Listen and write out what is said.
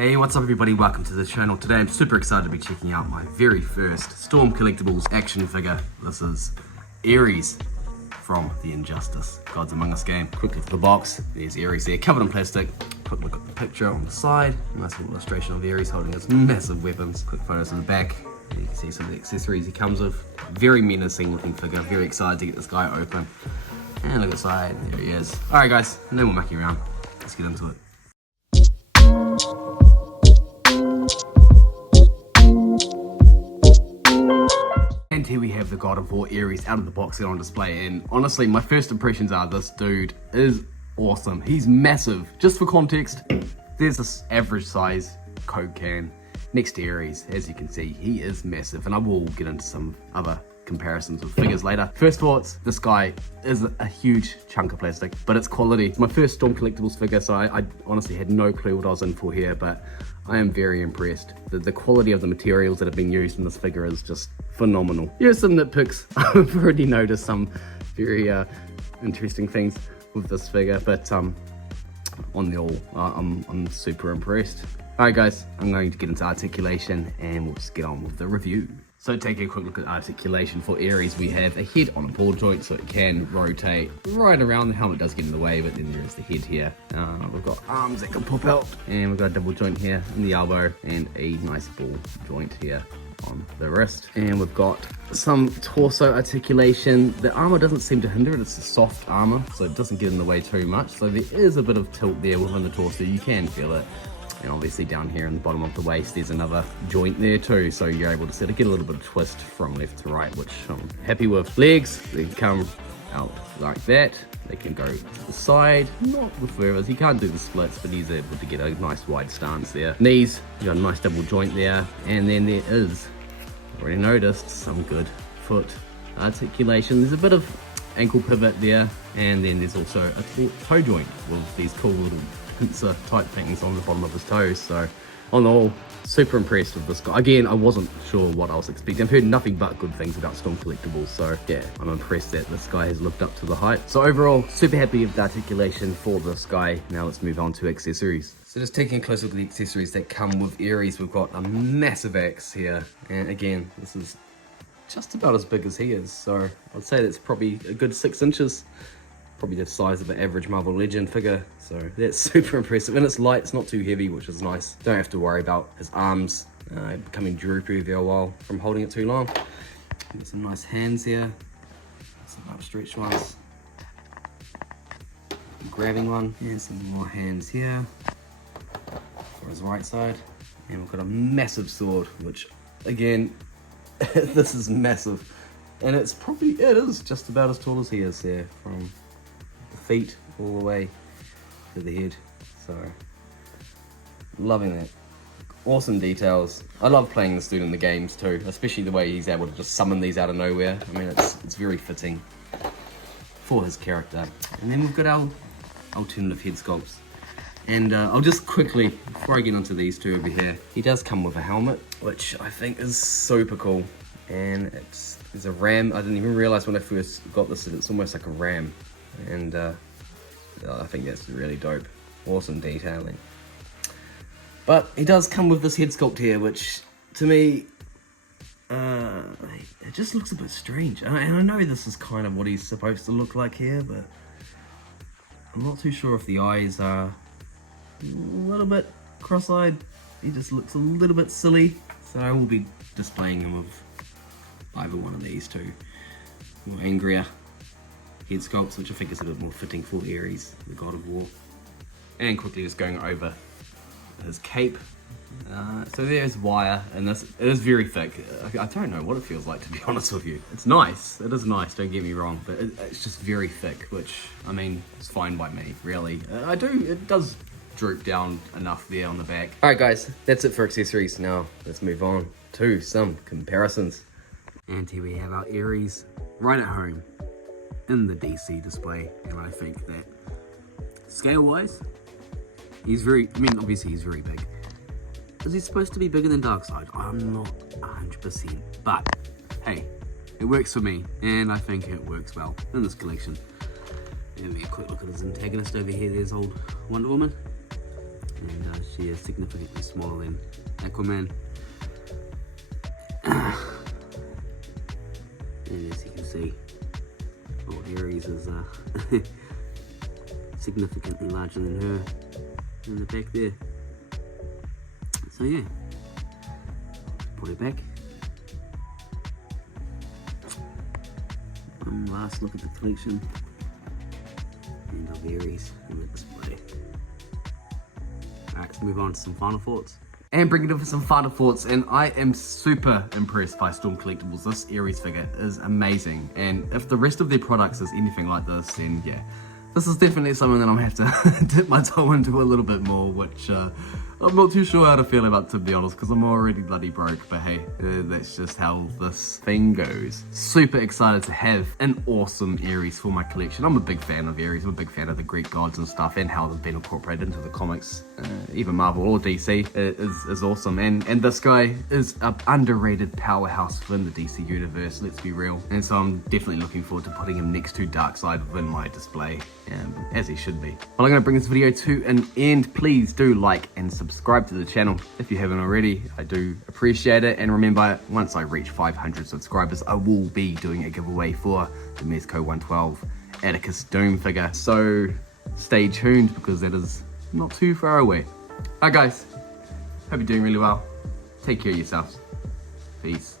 Hey, what's up everybody? Welcome to the channel. Today I'm super excited to be checking out my very first Storm Collectibles action figure. This is Ares from the Injustice Gods Among Us game. Quick look at the box. There's Ares there, covered in plastic. Quick look at the picture on the side. Nice little illustration of Ares holding his massive weapons. Quick photos in the back. You can see some of the accessories he comes with. Very menacing looking figure. Very excited to get this guy open. And look at the side. There he is. Alright guys, no more mucking around. Let's get into it. And here we have the God of War Ares out of the box and on display, and honestly my first impressions are this dude is awesome. He's massive. Just for context, there's this average size Coke can next to Ares. As you can see, he is massive, and I will get into some other comparisons with figures later. First thoughts, this guy is a huge chunk of plastic, but it's quality. It's my first Storm Collectibles figure, so I honestly had no clue what I was in for here, but I am very impressed. The quality of the materials that have been used in this figure is just phenomenal. Here's some nitpicks. I've already noticed some very interesting things with this figure, but on the all, I'm super impressed. Alright guys, I'm going to get into articulation and we'll just get on with the review. So taking a quick look at articulation for Ares, we have a head on a ball joint so it can rotate right around. The helmet does get in the way, but then there's the head here. We've got arms that can pop out, and we've got a double joint here in the elbow and a nice ball joint here on the wrist. And we've got some torso articulation. The armor doesn't seem to hinder it. It's a soft armor, so it doesn't get in the way too much. So there is a bit of tilt there within the torso. You can feel it. And obviously down here in the bottom of the waist, there's another joint there too. So you're able to sort of get a little bit of twist from left to right, which I'm happy with. Legs, they can come out like that. They can go to the side, not with furthers. He can't do the splits, but he's able to get a nice wide stance there. Knees, you got a nice double joint there. And then there is, already noticed, some good foot articulation. There's a bit of ankle pivot there. And then there's also a toe joint with these cool little pincer type things on the bottom of his toes. So on the whole, super impressed with this guy. Again, I wasn't sure what I was expecting. I've heard nothing but good things about Storm Collectibles, so yeah, I'm impressed that this guy has lived up to the hype. So overall, super happy with the articulation for this guy. Now let's move on to accessories. So just taking a close look at the accessories that come with Ares, we've got a massive axe here, and again, this is just about as big as he is, so I'd say that's probably a good 6 inches. Probably the size of an average Marvel Legend figure, so that's super impressive. And it's light, it's not too heavy, which is nice. Don't have to worry about his arms becoming droopy over a while from holding it too long. Got some nice hands here, some upstretched ones. Grabbing one, and some more hands here for his right side. And we've got a massive sword, which again, this is massive. And it is just about as tall as he is there, from feet all the way to the head. So loving that. Awesome details. I love playing this dude in the games too, especially the way he's able to just summon these out of nowhere. I mean, it's very fitting for his character. And then we've got our alternative head sculpts. And I'll just quickly, before I get into these two over here, he does come with a helmet, which I think is super cool. And there's a ram. I didn't even realize when I first got this that it's almost like a ram. And I think that's really dope. Awesome detailing. But he does come with this head sculpt here, which to me, it just looks a bit strange. And I know this is kind of what he's supposed to look like here, but I'm not too sure if the eyes are a little bit cross-eyed. He just looks a little bit silly. So I will be displaying him with either one of these two, or angrier head sculpts, which I think is a bit more fitting for Ares, the God of War. And quickly just going over his cape. So there's wire, and it is very thick. I don't know what it feels like, to be honest with you. It's nice, it is nice, don't get me wrong, but it's just very thick, which, I mean, it's fine by me, really. It does droop down enough there on the back. Alright guys, that's it for accessories. Now, let's move on to some comparisons. And here we have our Ares right at home in the DC display, and I think that scale-wise, obviously he's very big. Is he supposed to be bigger than Darkseid? I'm not 100%, but hey, it works for me, and I think it works well in this collection. And a quick look at his antagonist over here. There's old Wonder Woman. and she is significantly smaller than Aquaman. And as you can see, Ares is significantly larger than her in the back there. So yeah, put it back. One last look at the collection and of Ares in the display. Alright, let's move on to some final thoughts. And bring it in for some final thoughts, and I am super impressed by Storm Collectibles. This Ares figure is amazing, and if the rest of their products is anything like this, then yeah, this is definitely something that I'm gonna have to dip my toe into a little bit more, which I'm not too sure how to feel about, to be honest, because I'm already bloody broke, but hey, that's just how this thing goes. Super excited to have an awesome Ares for my collection. I'm a big fan of Ares, I'm a big fan of the Greek gods and stuff, and how they've been incorporated into the comics, even Marvel or DC is awesome. And this guy is an underrated powerhouse within the DC universe, let's be real. And so I'm definitely looking forward to putting him next to Darkseid within my display, as he should be. Well, I'm going to bring this video to an end. Please do like and subscribe to the channel if you haven't already. I do appreciate it. And remember, once I reach 500 subscribers, I will be doing a giveaway for the Mezco 112 Atticus Doom figure. So stay tuned, because that is not too far away. Alright guys, hope you're doing really well. Take care of yourselves. Peace.